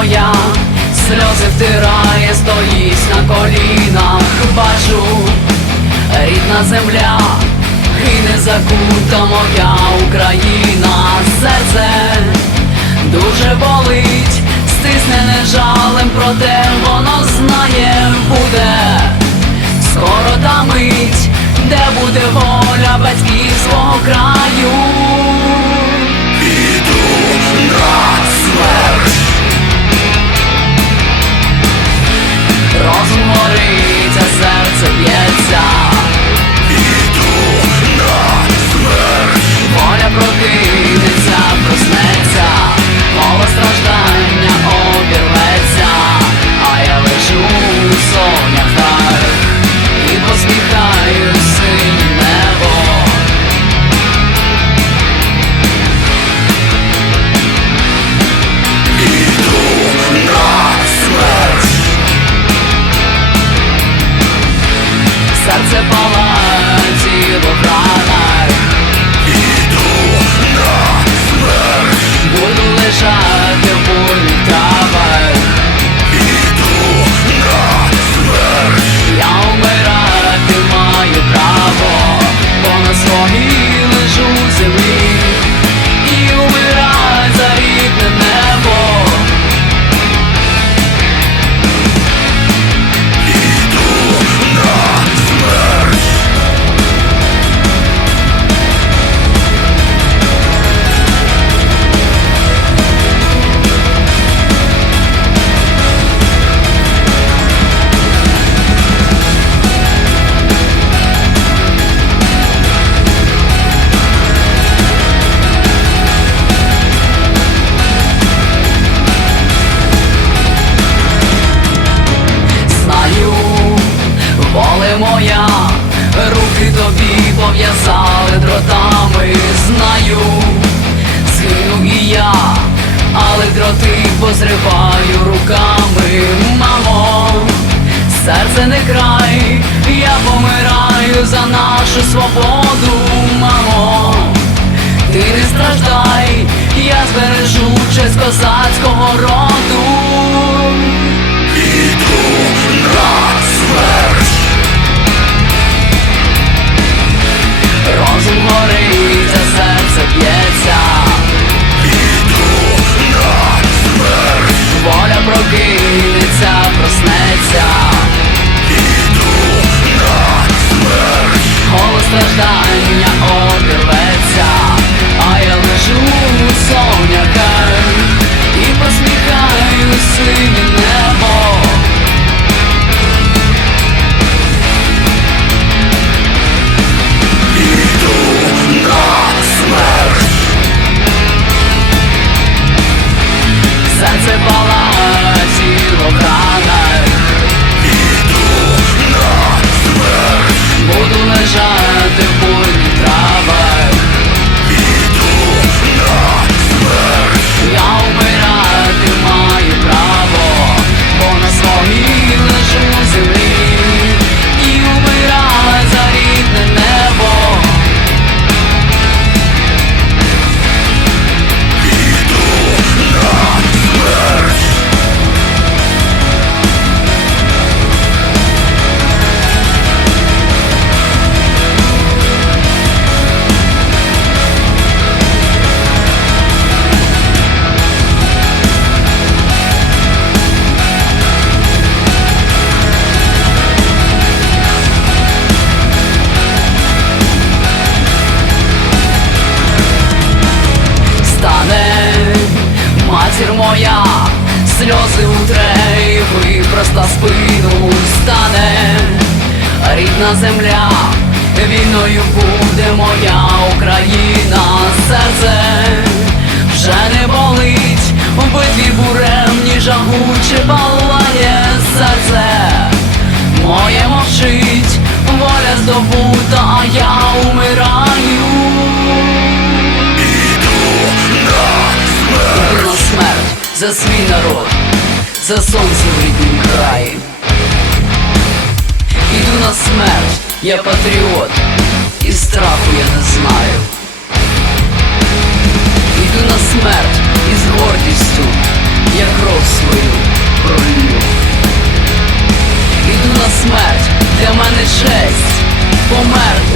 моя, сльози втирає, стоїть на колінах, бачу, рідна земля, гине закута моя Україна, серце дуже болить, стиснене жалем, проте воно знає, буде. Скоро та мить, де буде воля батьківського краю. Розум горить, а серце б'ється. Воля прокинеться, проснеться, дроти позриваю руками, мамо, серце не край, я помираю за нашу свободу, мамо, ти не страждай, я збережу честь козацького випроста спину стане. Рідна земля, вільною буде моя Україна, серце вже не болить, у битві буремні жагуче палає серце, моє мовчить, воля здобута, а я умираю. Іду на смерть за свій народ, це сонце в ріднім краї. Іду на смерть, я патріот, і страху я не знаю. Іду на смерть із гордістю я кров свою пролью. Іду на смерть, для мене честь померти.